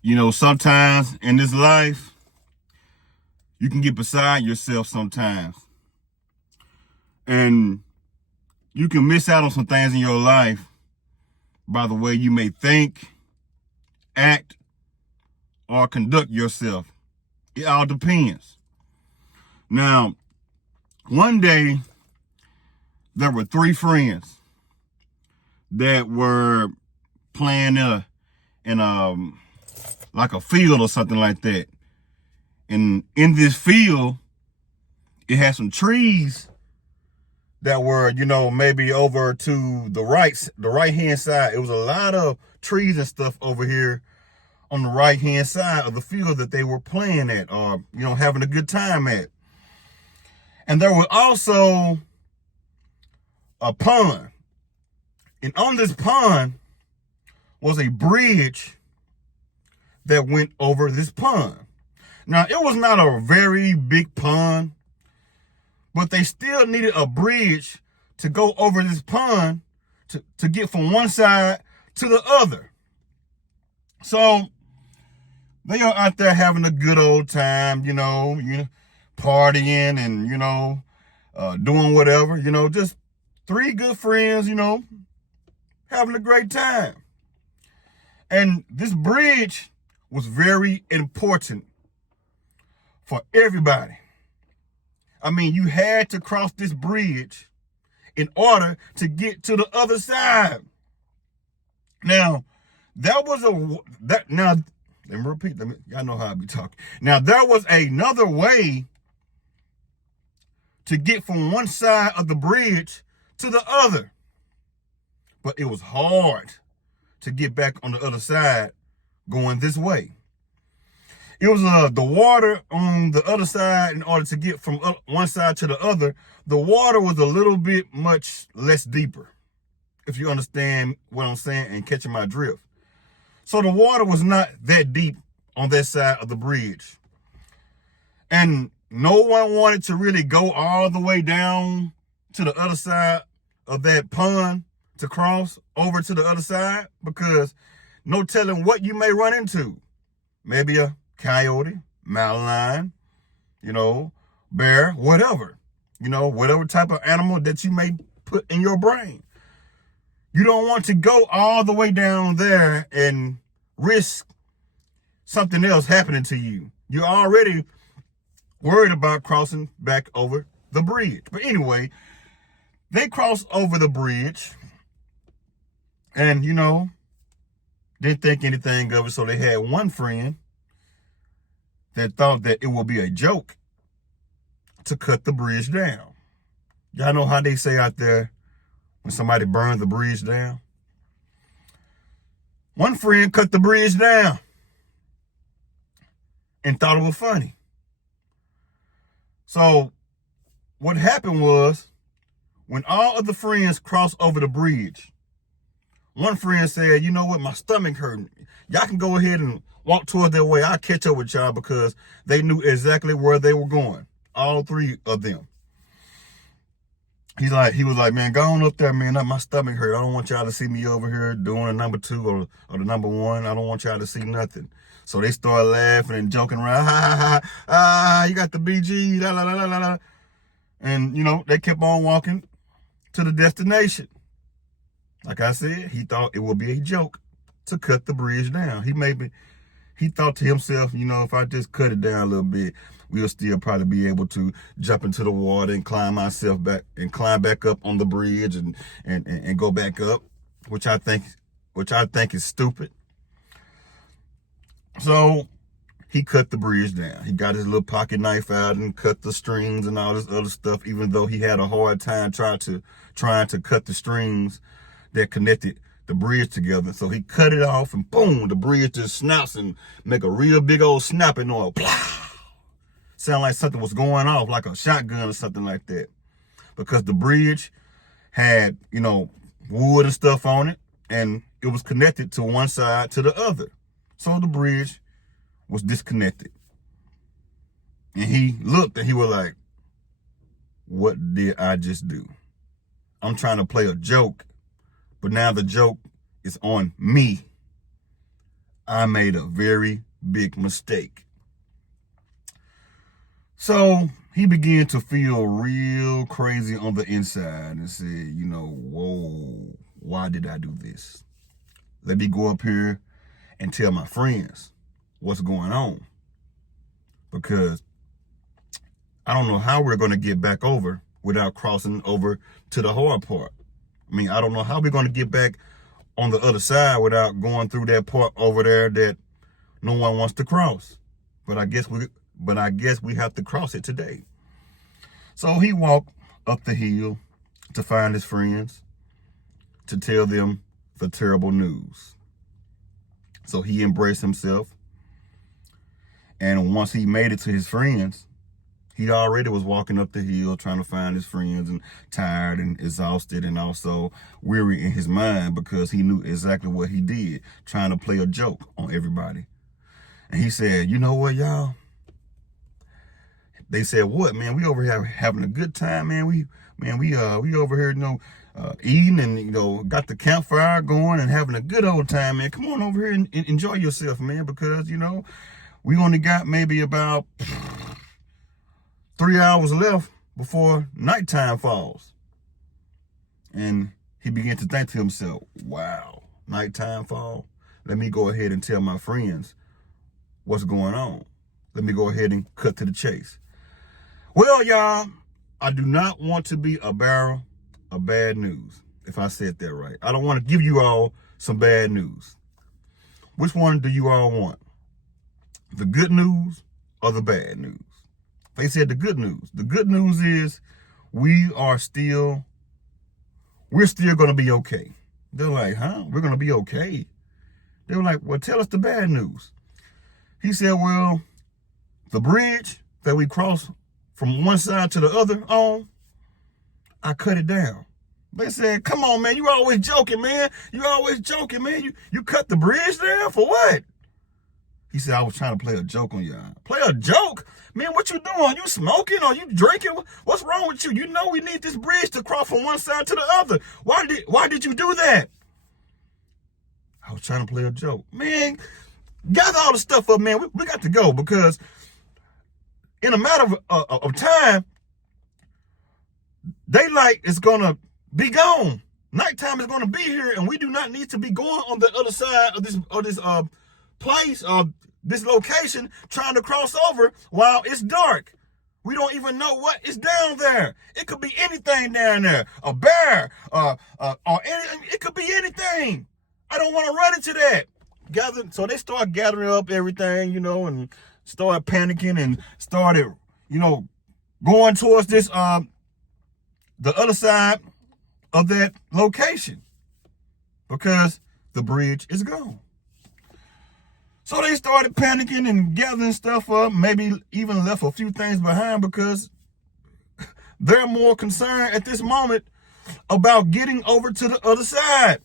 You know, sometimes in this life, you can get beside yourself sometimes. And you can miss out on some things in your life by the way you may think, act, or conduct yourself. It all depends. Now, one day, there were three friends that were playing in like a field or something like that. And in this field, it had some trees that were, maybe over to the right hand side. It was a lot of trees and stuff over here on the right hand side of the field that they were playing at, or having a good time at. And there was also a pond. And on this pond was a bridge that went over this pond. Now, it was not a very big pond, but they still needed a bridge to go over this pond to get from one side to the other. So they are out there having a good old time, partying and, doing whatever, just three good friends, having a great time. And this bridge was very important for everybody. I mean, you had to cross this bridge in order to get to the other side. Now, let me repeat, y'all know how I be talking. Now, there was another way to get from one side of the bridge to the other. But it was hard to get back on the other side going this way. It was the water on the other side. In order to get from one side to the other, the water was a little bit much less deeper, if you understand what I'm saying and catching my drift. So the water was not that deep on that side of the bridge. And no one wanted to really go all the way down to the other side of that pond to cross over to the other side, because no telling what you may run into. Maybe a coyote, mountain lion, bear, whatever. Whatever type of animal that you may put in your brain. You don't want to go all the way down there and risk something else happening to you. You're already worried about crossing back over the bridge. But anyway, they crossed over the bridge and, didn't think anything of it. So they had one friend that thought that it would be a joke to cut the bridge down. Y'all know how they say out there when somebody burns the bridge down? One friend cut the bridge down and thought it was funny. So what happened was, when all of the friends crossed over the bridge, one friend said, you know what, my stomach hurting. Y'all can go ahead and walk towards their way. I'll catch up with y'all, because they knew exactly where they were going. All three of them. He was like, man, go on up there, man. My stomach hurt. I don't want y'all to see me over here doing a number two or the number one. I don't want y'all to see nothing. So they started laughing and joking around. Ha, ha, ha. You got the BG. La, la, la, la, la. And, they kept on walking to the destination. Like I said, he thought it would be a joke to cut the bridge down. He thought to himself, if I just cut it down a little bit, we'll still probably be able to jump into the water and climb back up on the bridge and go back up, which I think is stupid. So he cut the bridge down. He got his little pocket knife out and cut the strings and all this other stuff, even though he had a hard time trying to cut the strings that connected the bridge together. So he cut it off, and boom, the bridge just snaps and make a real big old snapping noise. Sound like something was going off, like a shotgun or something like that. Because the bridge had, wood and stuff on it, and it was connected to one side to the other. So the bridge was disconnected. And he looked and he was like, what did I just do? I'm trying to play a joke, but now the joke is on me. I made a very big mistake. So he began to feel real crazy on the inside and said, whoa, why did I do this? Let me go up here and tell my friends what's going on. Because I don't know how we're going to get back over without crossing over to the hard part. I mean, I don't know how we're going to get back on the other side without going through that part over there that no one wants to cross. But I guess we have to cross it today. So he walked up the hill to find his friends, to tell them the terrible news. So he embraced himself. And once he made it to his friends, he already was walking up the hill trying to find his friends, and tired and exhausted and also weary in his mind because he knew exactly what he did, trying to play a joke on everybody. And he said, you know what, y'all? They said, what, man? We over here having a good time, man. We over here, eating and, got the campfire going and having a good old time, man. Come on over here and enjoy yourself, man, because, we only got maybe about 3 hours left before nighttime falls. And he began to think to himself, wow, nighttime fall? Let me go ahead and tell my friends what's going on. Let me go ahead and cut to the chase. Well, y'all, I do not want to be a bearer of bad news, if I said that right. I don't want to give you all some bad news. Which one do you all want? The good news or the bad news? They said the good news. The good news is we're still going to be okay. They're like, huh? We're going to be okay? They were like, well, tell us the bad news. He said, well, the bridge that we crossed from one side to the other on, I cut it down. They said, come on, man, you always joking, man. You cut the bridge down for what? He said, I was trying to play a joke on y'all. Play a joke? Man, what you doing? You smoking or you drinking? What's wrong with you? You know we need this bridge to cross from one side to the other. Why did you do that? I was trying to play a joke. Man, gather all the stuff up, man. We got to go because in a matter of time, daylight is going to be gone. Nighttime is going to be here, and we do not need to be going on the other side of this place, this location, trying to cross over while it's dark. We don't even know what is down there. It could be anything down there. A bear, or it could be anything. I don't want to run into that. So they start gathering up everything, and start panicking and started, going towards this, the other side of that location because the bridge is gone. So they started panicking and gathering stuff up, maybe even left a few things behind because they're more concerned at this moment about getting over to the other side.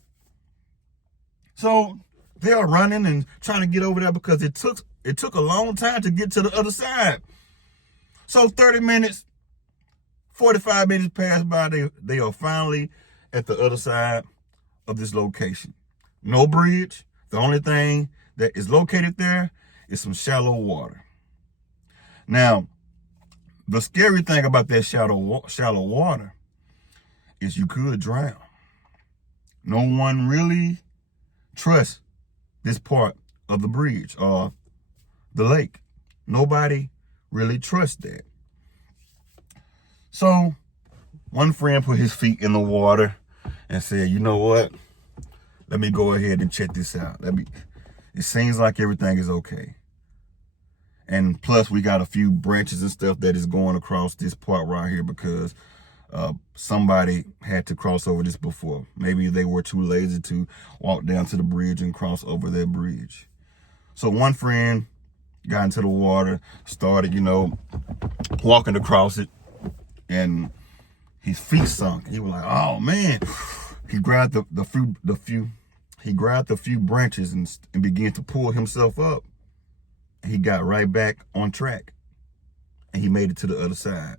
So they are running and trying to get over there because it took a long time to get to the other side. So 30 minutes, 45 minutes pass by, they are finally at the other side of this location. No bridge. The only thing that is located there is some shallow water. Now, the scary thing about that shallow water is you could drown. No one really trusts this part of the bridge or the lake. Nobody really trusts that. So one friend put his feet in the water and said, you know what? Let me go ahead and check this out. It seems like everything is okay. And plus we got a few branches and stuff that is going across this part right here because somebody had to cross over this before. Maybe they were too lazy to walk down to the bridge and cross over that bridge. So one friend got into the water, started, walking across it, and his feet sunk. He was like, oh man. He grabbed the few branches and began to pull himself up. He got right back on track and he made it to the other side.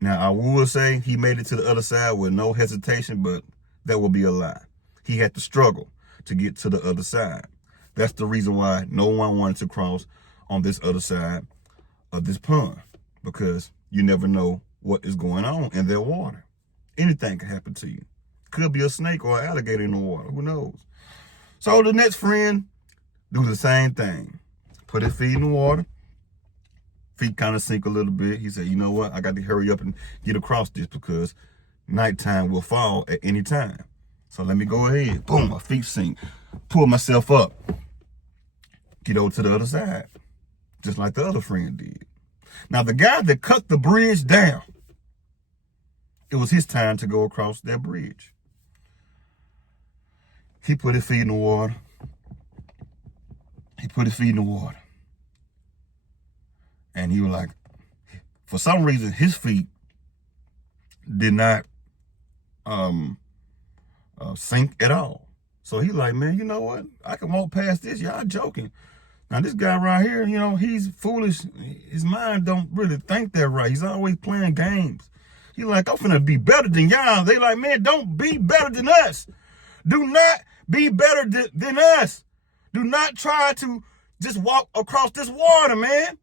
Now, I will say he made it to the other side with no hesitation, but that would be a lie. He had to struggle to get to the other side. That's the reason why no one wanted to cross on this other side of this pond, because you never know what is going on in their water. Anything can happen to you. Could be a snake or an alligator in the water. Who knows? So the next friend do the same thing. Put his feet in the water. Feet kind of sink a little bit. He said, you know what? I got to hurry up and get across this because nighttime will fall at any time. So let me go ahead. Boom, my feet sink. Pull myself up. Get over to the other side. Just like the other friend did. Now, the guy that cut the bridge down, it was his time to go across that bridge. He put his feet in the water. He put his feet in the water. And he was like, for some reason, his feet did not sink at all. So he like, man, you know what? I can walk past this. Y'all joking. Now, this guy right here, you know, he's foolish. His mind don't really think that right. He's always playing games. He like, I'm finna be better than y'all. They like, man, don't be better than us. Do not be better than us. Do not try to just walk across this water, man.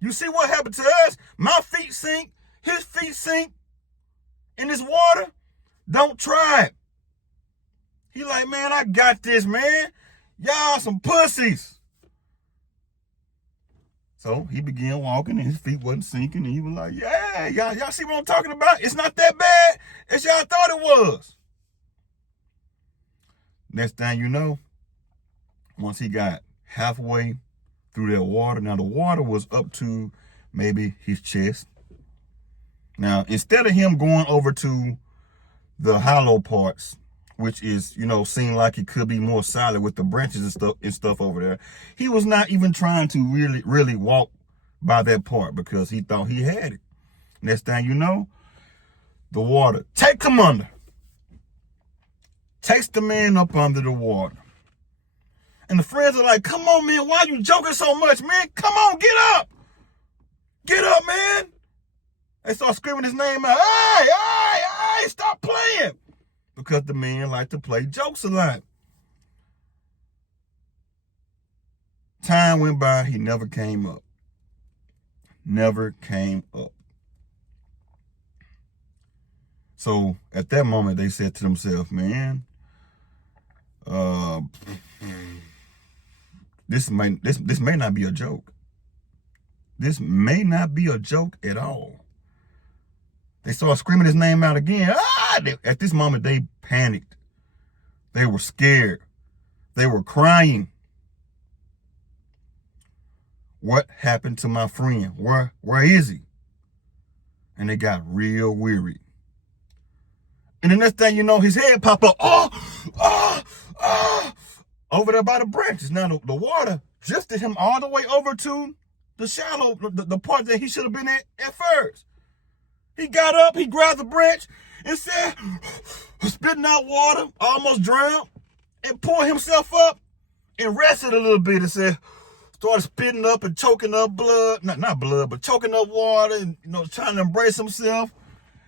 You see what happened to us? My feet sink. His feet sink in this water. Don't try it. He like, man, I got this, man. Y'all some pussies. So he began walking and his feet wasn't sinking. And he was like, yeah, y'all see what I'm talking about? It's not that bad as y'all thought it was. Next thing you know, once he got halfway through that water, now the water was up to maybe his chest. Now, instead of him going over to the hollow parts, which is, you know, seemed like it could be more solid with the branches and stuff over there, he was not even trying to really walk by that part because he thought he had it. Next thing you know, the water takes him under. Takes the man up under the water. And the friends are like, come on, man, why are you joking so much, man? Come on, get up. Get up, man. They start screaming his name out. Hey, stop playing. Because the man liked to play jokes a lot. Time went by, he never came up. Never came up. So at that moment, they said to themselves, man, this may not be a joke. This may not be a joke at all. They started screaming his name out again. At this moment, they panicked. They were scared. They were crying. What happened to my friend? Where is he? And they got real weary. And the next thing you know, his head popped up. Over there by the branches. Now, the water drifted him all the way over to the shallow, the part that he should have been at first. He got up, he grabbed the branch and said, spitting out water, almost drowned, and pulled himself up and rested a little bit and said, started spitting up and choking up blood, not blood, but choking up water and, you know, trying to embrace himself.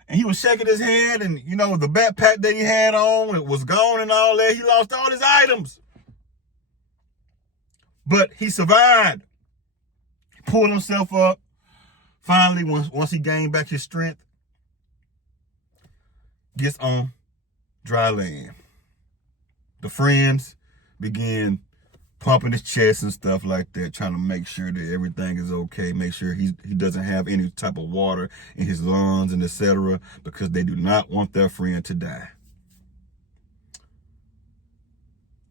And he was shaking his head and, you know, the backpack that he had on, it was gone and all that. He lost all his items. But he survived. He pulled himself up. Finally, once he gained back his strength, gets on dry land. The friends began pumping his chest and stuff like that, trying to make sure that everything is okay, make sure he doesn't have any type of water in his lungs and etc., because they do not want their friend to die.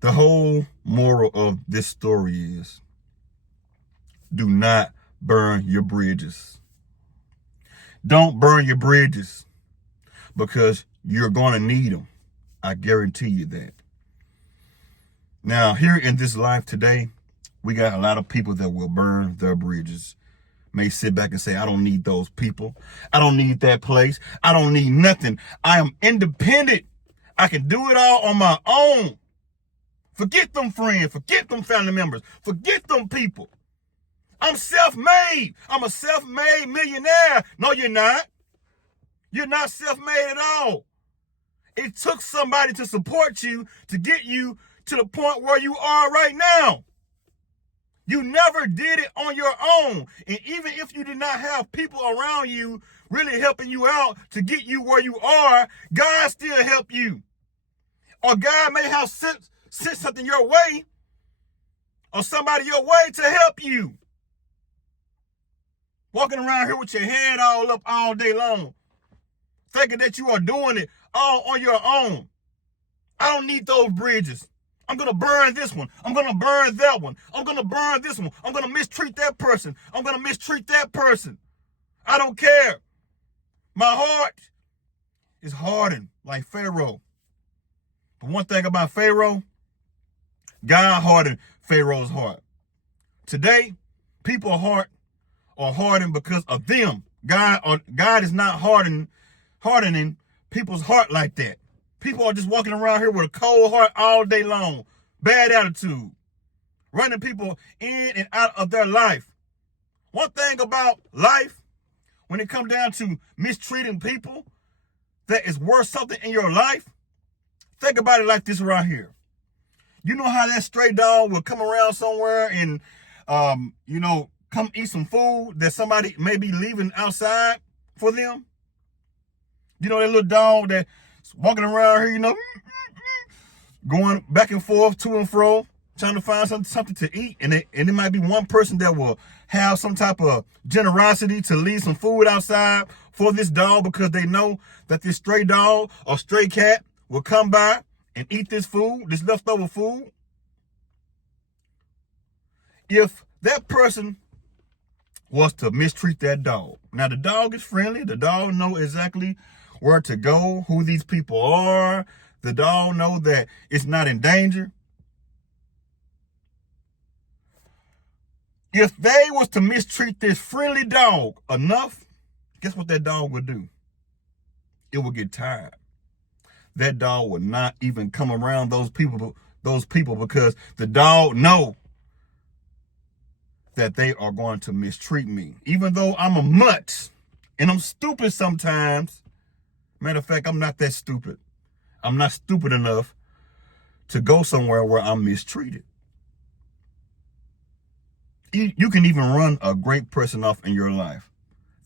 The whole moral of this story is, do not burn your bridges. Don't burn your bridges because you're going to need them. I guarantee you that. Now, here in this life today, we got a lot of people that will burn their bridges. May sit back and say, I don't need those people. I don't need that place. I don't need nothing. I am independent. I can do it all on my own. Forget them friends. Forget them family members. Forget them people. I'm self-made. I'm a self-made millionaire. No, you're not. You're not self-made at all. It took somebody to support you to get you to the point where you are right now. You never did it on your own. And even if you did not have people around you really helping you out to get you where you are, God still helped you. Or God may have sent something your way or somebody your way to help you. Walking around here with your head all up all day long, thinking that you are doing it all on your own. I don't need those bridges. I'm going to burn this one. I'm going to burn that one. I'm going to burn this one. I'm going to mistreat that person. I'm going to mistreat that person. I don't care. My heart is hardened like Pharaoh. But one thing about Pharaoh, God hardened Pharaoh's heart. Today, people's heart are hardened because of them. God is not hardening people's heart like that. People are just walking around here with a cold heart all day long. Bad attitude. Running people in and out of their life. One thing about life, when it comes down to mistreating people that is worth something in your life, think about it like this right here. You know how that stray dog will come around somewhere and, come eat some food that somebody may be leaving outside for them? You know that little dog that's walking around here, going back and forth, to and fro, trying to find something to eat. And it might be one person that will have some type of generosity to leave some food outside for this dog because they know that this stray dog or stray cat will come by and eat this food, this leftover food. If that person was to mistreat that dog. Now, the dog is friendly. The dog know exactly where to go, who these people are. The dog know that it's not in danger. If they was to mistreat this friendly dog enough, guess what that dog would do? It would get tired. That dog would not even come around those people because the dog know that they are going to mistreat me. Even though I'm a mutt and I'm stupid sometimes. Matter of fact, I'm not that stupid. I'm not stupid enough to go somewhere where I'm mistreated. You can even run a great person off in your life.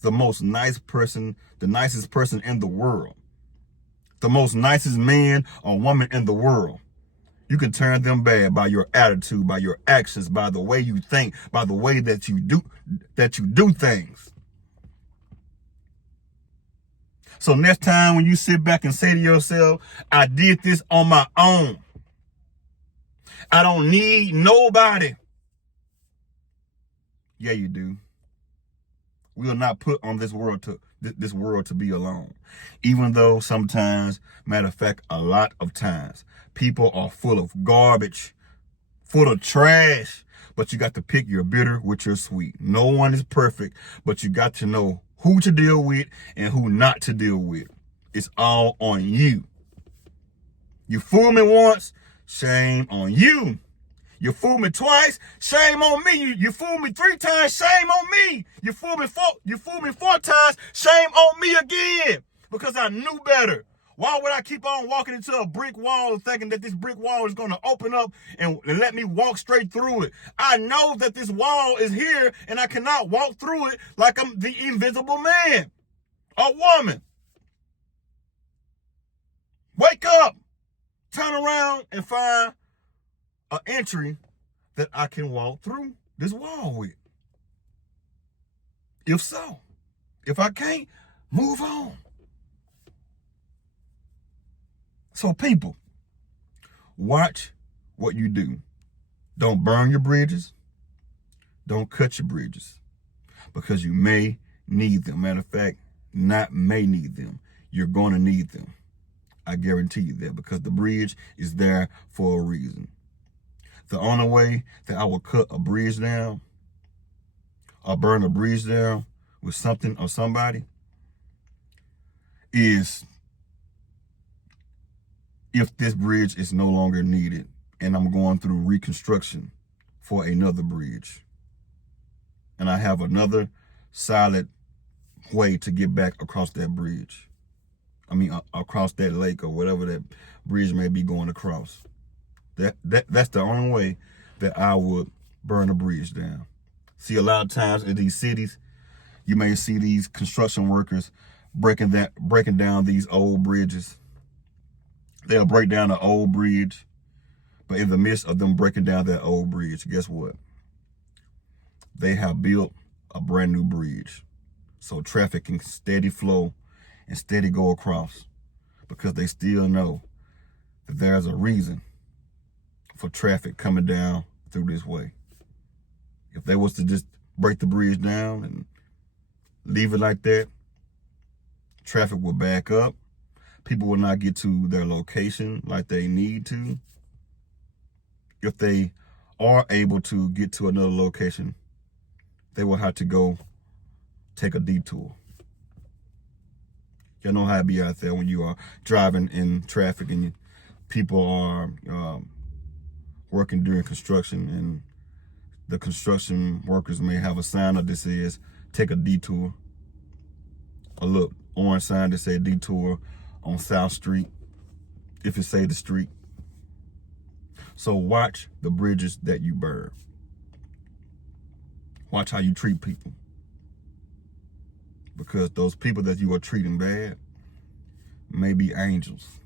The most nice person, the nicest person in the world. The most nicest man or woman in the world. You can turn them bad by your attitude, by your actions, by the way you think, by the way that you do things. So next time when you sit back and say to yourself, I did this on my own. I don't need nobody. Yeah, you do. We are not put on this world to be alone. Even though sometimes, matter of fact, a lot of times, people are full of garbage, full of trash, but you got to pick your bitter with your sweet. No one is perfect, but you got to know who to deal with and who not to deal with. It's all on you. You fool me once, shame on you. You fool me twice, shame on me. You fool me 3 times, shame on me. You fool me 4 times, shame on me again. Because I knew better. Why would I keep on walking into a brick wall thinking that this brick wall is going to open up and let me walk straight through it? I know that this wall is here and I cannot walk through it like I'm the invisible man or woman. Wake up, turn around and find an entry that I can walk through this wall with. If so, if I can't, move on. So people, watch what you do. Don't burn your bridges. Don't cut your bridges because you may need them. Matter of fact, not may need them. You're going to need them. I guarantee you that because the bridge is there for a reason. The only way that I will cut a bridge down or burn a bridge down with something or somebody is if this bridge is no longer needed and I'm going through reconstruction for another bridge and I have another solid way to get back across that bridge. Across that lake or whatever that bridge may be going across. That's the only way that I would burn a bridge down. See, a lot of times in these cities, you may see these construction workers breaking down these old bridges. They'll break down an old bridge, but in the midst of them breaking down that old bridge, guess what? They have built a brand new bridge, so traffic can steady flow and steady go across, because they still know that there's a reason for traffic coming down through this way. If they was to just break the bridge down and leave it like that, traffic will back up. People will not get to their location like they need to. If they are able to get to another location, they will have to go take a detour. You know how it be out there when you are driving in traffic and people are working during construction, and the construction workers may have a sign up that says, take a detour. A little orange sign that says detour on South Street, if it say the street. So watch the bridges that you burn. Watch how you treat people. Because those people that you are treating bad may be angels.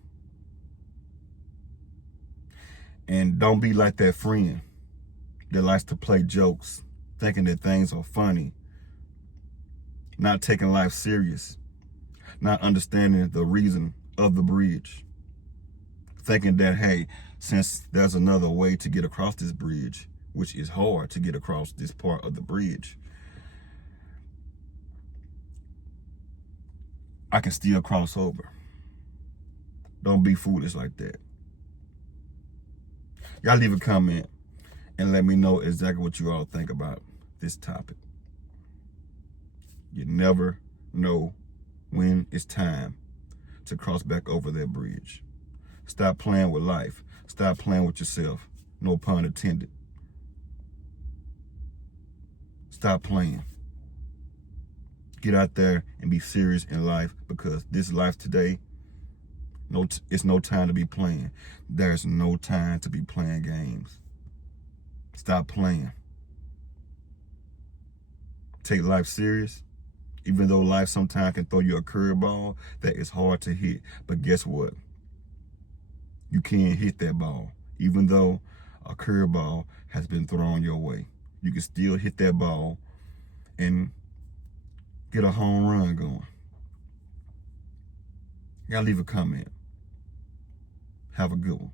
And don't be like that friend that likes to play jokes, thinking that things are funny, not taking life serious, not understanding the reason of the bridge, thinking that, hey, since there's another way to get across this bridge, which is hard to get across this part of the bridge, I can still cross over. Don't be foolish like that. Y'all leave a comment and let me know exactly what you all think about this topic. You never know when it's time to cross back over that bridge. Stop playing with life. Stop playing with yourself. No pun intended. Stop playing. Get out there and be serious in life, because this life today, it's no time to be playing. There's no time to be playing games. Stop playing. Take life serious, even though life sometimes can throw you a curveball that is hard to hit. But guess what? You can hit that ball. Even though a curveball has been thrown your way, you can still hit that ball and get a home run going. Y'all leave a comment. Have a good one.